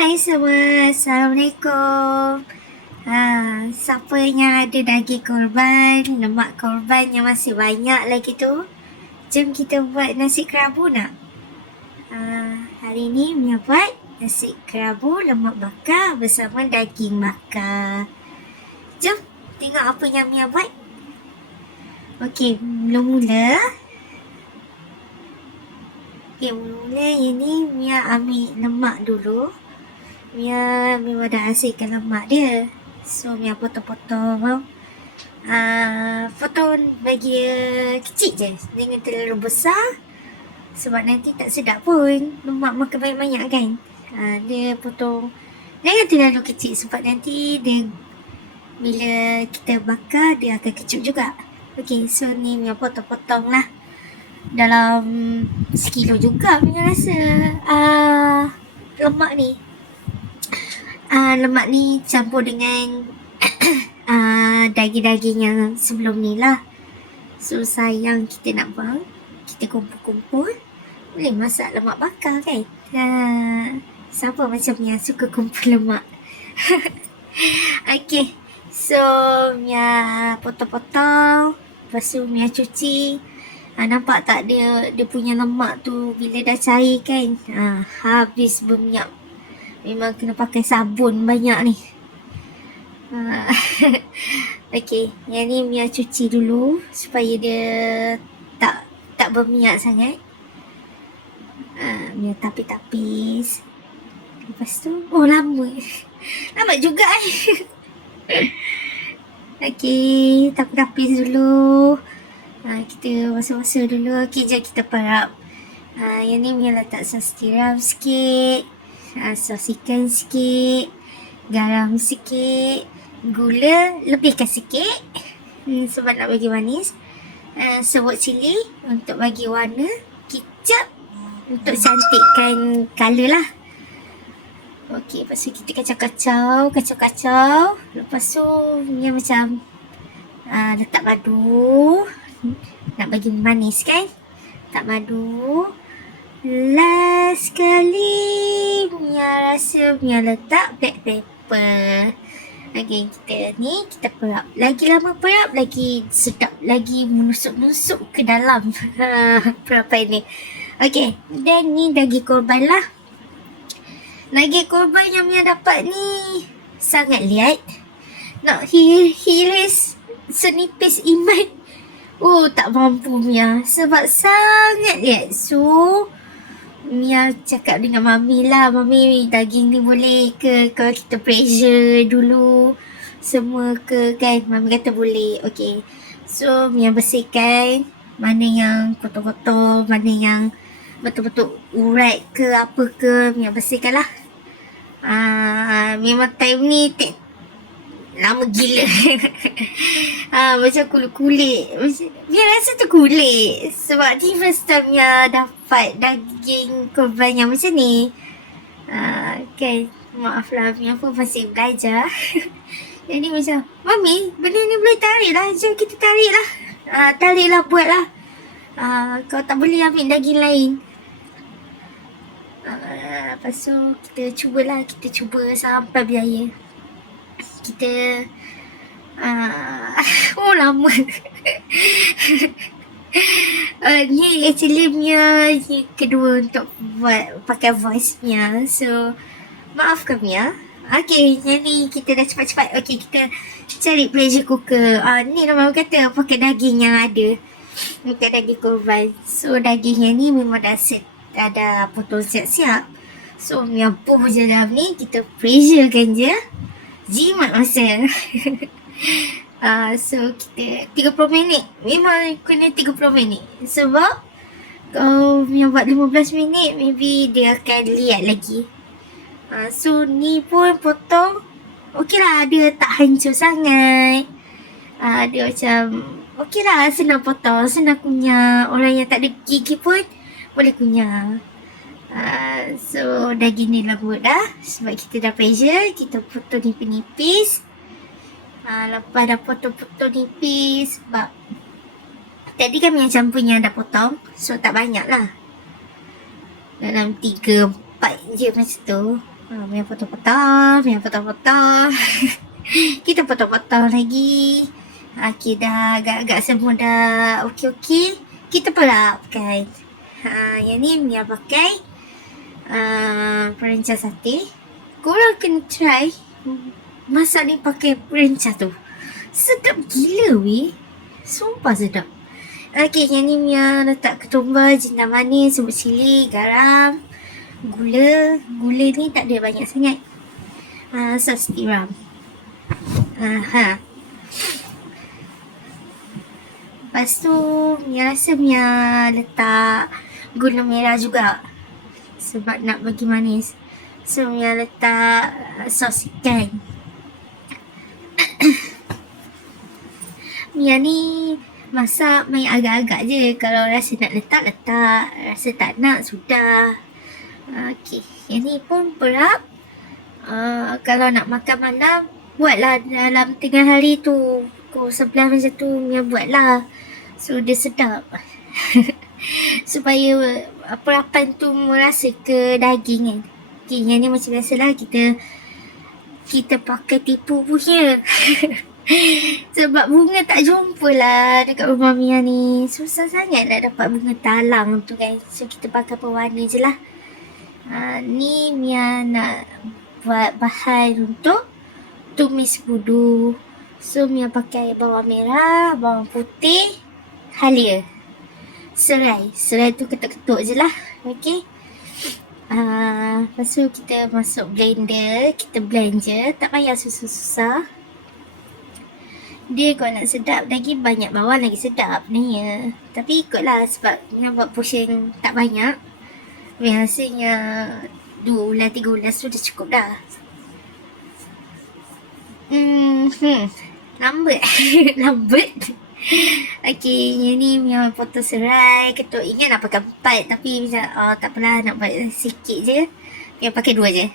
Hai semua, Assalamualaikum. Siapa yang ada daging korban, lemak korban yang masih banyak lagi tu, jom kita buat nasi kerabu nak? Hari ni Mia buat nasi kerabu lemak bakar bersama daging bakar. Jom tengok apa yang Mia buat. Okey, mula-mula yang ni Mia ambil lemak dulu. Mia memang dah hasilkan lemak dia. So Mia potong-potong. Potong bagi kecil je. Jangan terlalu besar. Sebab nanti tak sedap pun. Lemak makan banyak-banyak kan. Dia potong. Jangan terlalu kecil. Sebab nanti dia bila kita bakar dia akan kecut juga. Okay, so ni Mia potong-potong lah. Dalam sekilo juga Mia rasa lemak ni. Lemak ni campur dengan daging-daging yang sebelum ni lah. So sayang kita nak buang, kita kumpul-kumpul, boleh masak lemak bakar kan. Siapa macam Mia suka kumpul lemak. Okay, so Mia potong-potong, lepas tu Mia cuci. Nampak tak dia punya lemak tu bila dah cair kan, habis berminyak. Memang kena pakai sabun banyak ni. Okay, yang ni Mia cuci dulu supaya dia tak berminyak sangat. Mia tapis-tapis. Lepas tu, lama juga Okay, tapis-tapis dulu. Kita basuh-basuh dulu. Okay, jom kita perap. Yang ni Mia letak sos tiram sikit, sos ikan sikit, garam sikit, gula lebihkan sikit sebab nak bagi manis, serbuk cili untuk bagi warna, kicap untuk cantikkan colour lah. Okey, lepas tu kita kacau-kacau. Lepas tu Mia macam letak madu, nak bagi manis kan. Letak madu. Last sekali Mia rasa Mia letak black pepper. Okay, kita perap. Lagi lama perap, lagi sedap, lagi menusuk-nusuk ke dalam perapan ni. Okay, dan ni daging korban lah. Daging korban yang Mia dapat ni sangat liat. Nak hiris senipis iman, tak mampu Mia sebab sangat liat. So Mia cakap dengan Mami lah, Mami daging ni boleh ke kalau kita pressure dulu semua ke kan. Mami kata boleh. Okay, so Mia bersihkan mana yang kotor-kotor, mana yang betul-betul urat ke apa ke, Mia bersihkan lah. Memang time ni lama gila. Macam kulit. Mia rasa tu kulit. Sebab ni first time Mia dapat daging korban yang macam ni. Kan, maaf lah, Mia pun masih belajar. Jadi macam, Mami, benda ni boleh tarik lah. Jom kita tarik lah. Tarik lah, buat lah. Kalau tak boleh ambil daging lain. Lepas tu kita cuba sampai berjaya. Kita lama. Ni actually Mia kedua untuk buat pakai voice Mia. So maafkan Mia. Okay, yang ni kita dah cepat-cepat. Okay, kita cari pressure cooker. Ni nama kata pakai daging yang ada, bukan daging korban. So daging yang ni memang dah set, dah potong siap-siap. So Mia buh je dalam ni, kita pressurekan je, jimat masa. So kita 30 minit. Memang kena 30 minit. Sebab kalau Mia buat 15 minit, maybe dia akan liat lagi. So ni pun potong, okey lah, dia tak hancur sangat. Dia macam okey lah, senang potong, senang kunyah. Orang yang tak ada gigi pun boleh kunyah. So daging ni lembut dah. Sebab kita dah pressure, kita potong nipis-nipis. Lepas dah potong-potong nipis, sebab tadi kan Mia campurnya dah potong, so tak banyak lah. Dalam 3-4 je macam tu. Minyak potong-potong. Kita potong-potong lagi. Okay, dah agak-agak semua dah okey-okey. Kita perapkan. Yang ni Mia pakai perencah sate. Korang kena try masak ni pakai perencah tu. Sedap gila weh. Sumpah sedap. Okay, yang ni Mia letak ketumbar, jintan manis, serbuk cili, garam, gula. Gula ni tak ada banyak sangat. Sos tiram. Lepas tu Mia rasa Mia letak gula merah juga sebab nak bagi manis. So Mia letak sos ikan. Mia ni masak main agak-agak je. Kalau rasa nak letak, rasa tak nak, sudah. Okay, yang ni pun perap. Kalau nak makan malam, buatlah dalam tengah hari tu. Pukul 11 macam tu Mia buatlah. So dia sedap. Supaya perapan tu merasa ke daging kan. Okay, yang ni macam biasalah kita pakai tipu punya. Sebab bunga tak jumpa lah dekat rumah Mia ni. Susah sangat nak dapat bunga talang tu kan. So kita pakai pewarna je lah. Ni Mia nak buat bahan untuk tumis pudu. So Mia pakai bawang merah, bawang putih, halia, serai. Serai tu ketuk-ketuk je lah. Okay. Lepas tu kita masuk blender. Kita blend je. Tak payah susah-susah. Dia kalau nak sedap lagi banyak bawang lagi sedap ni ya. Tapi ikutlah sebab Mia buat portion tak banyak. Biasanya 2 ulas 3 ulas tu dah cukup dah. Lambat. Okay, yang ni Mia potong serai, ketuk. Ingat nak pakai 4 tapi macam tak apalah, nak buat sikit je. Mia pakai 2 je.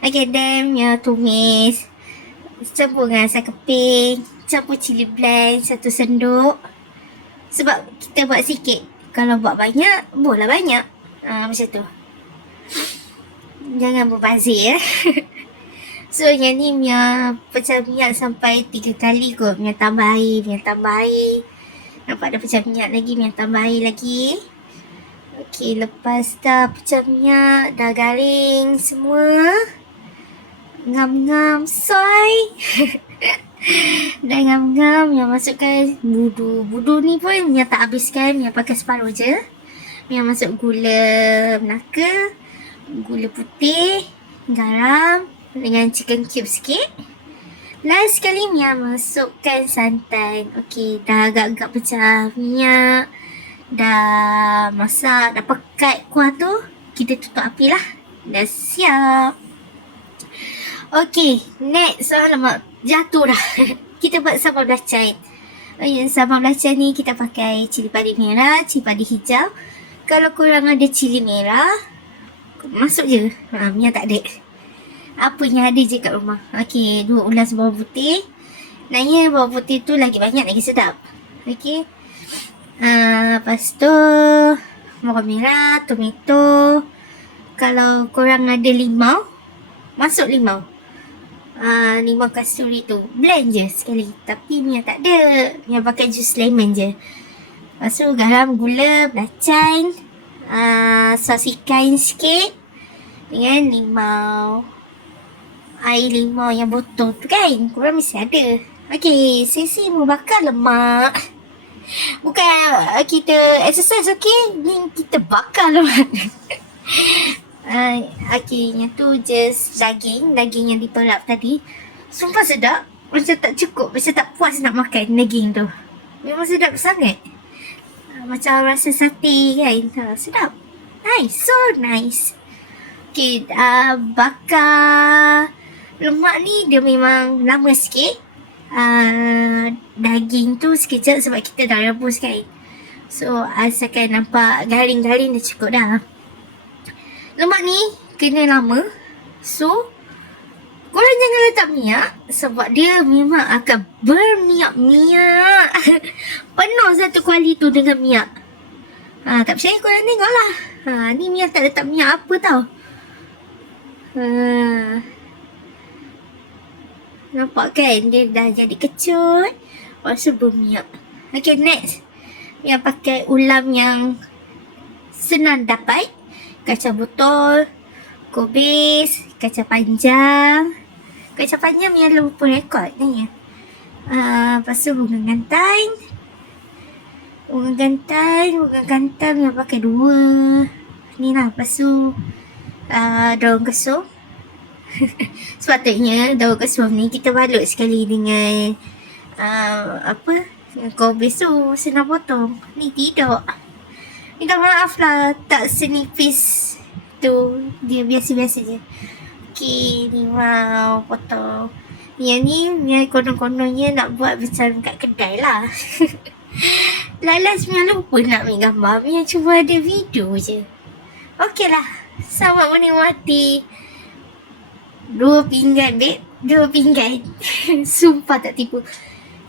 Okay, then Mia tumis. Campur dengan asam keping, campur cili blend 1 sendok. Sebab kita buat sikit. Kalau buat banyak, bolehlah banyak. Macam tu. Jangan berbazir ya. So yang ni Mia pecah minyak sampai 3 kali kot. Mia tambah air. Nampak dah pecah minyak lagi, Mia tambah air lagi. Okay, lepas dah pecah minyak, dah garing semua. Ngam-ngam soy. Dah ngam-ngam, Mia masukkan budu. Budu ni pun Mia tak habiskan, Mia pakai separuh je. Mia masuk gula melaka, gula putih, garam dengan chicken cube sikit. Last sekali Mia masukkan santan. Okay, dah agak-agak pecah minyak, dah masak, dah pekat kuah tu. Kita tutup api lah. Dah siap. Okay, next. Alamak, jatuh dah. Kita buat sambal belacan. Sambal belacan ni kita pakai cili padi merah, cili padi hijau. Kalau korang ada cili merah, masuk je. Mia tak ada. Apa yang ada je kat rumah. Okay, 2 ulas bawang putih. Nanya bawang putih tu lagi banyak, lagi sedap. Okay. Lepas tu bawang merah, tomato. Kalau korang ada limau, masuk limau. Limau kasturi tu blend je sekali. Tapi Mia tak ada. Mia pakai jus lemon je. Lepas tu garam, gula, belacan, sos ikan sikit dengan limau. Air limau yang botol tu kan, korang mesti ada. Okay, sesi membakar lemak. Bukan kita exercise, okay? Ni kita bakar lemak. Okay, yang tu just daging yang diperap tadi. Sumpah sedap. Macam tak cukup, macam tak puas nak makan daging tu. Memang sedap sangat. Macam rasa sate kan. Sedap. Nice, so nice. Okay, bakar lemak ni dia memang lama sikit. Daging tu sekejap sebab kita dah rebus kan. So asalkan nampak garing-garing dah cukup dah. Lemak ni kena lama. So korang jangan letak minyak sebab dia memang akan berminyak-minyak. Penuh satu kuali tu dengan minyak. Tak percaya korang tengoklah. Ni Mia tak letak minyak apa tau. Ha. Nampak kan? Dia dah jadi kecut. Lepas tu berminyak. Okay, next. Yang pakai ulam yang senang dapat. Kacang botol, kubis, kacang panjang. Kacang panjang yang lupa rekod ni. Lepas tu bunga gantan. Bunga gantan yang pakai 2. Ni lah, lepas tu daun kesum. Sepatutnya daun kesum ni kita balut sekali dengan kubis tu senang potong. Ni tidak. Minta maaf lah tak senipis tu. Dia biasa-biasa je. Okay, ni mau potong. Yang ni konon-kononnya nak buat macam kat kedai lah. Lalas memang lupa nak ambil gambar. Memang cuma ada video je. Okey lah. Selamat menikmati. 2 pinggan, babe. 2 pinggan. Sumpah tak tipu.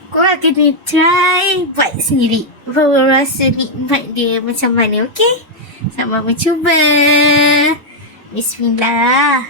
Korang kena try buat sendiri. Baru rasa nikmat dia macam mana, okey? Selamat mencuba. Bismillah.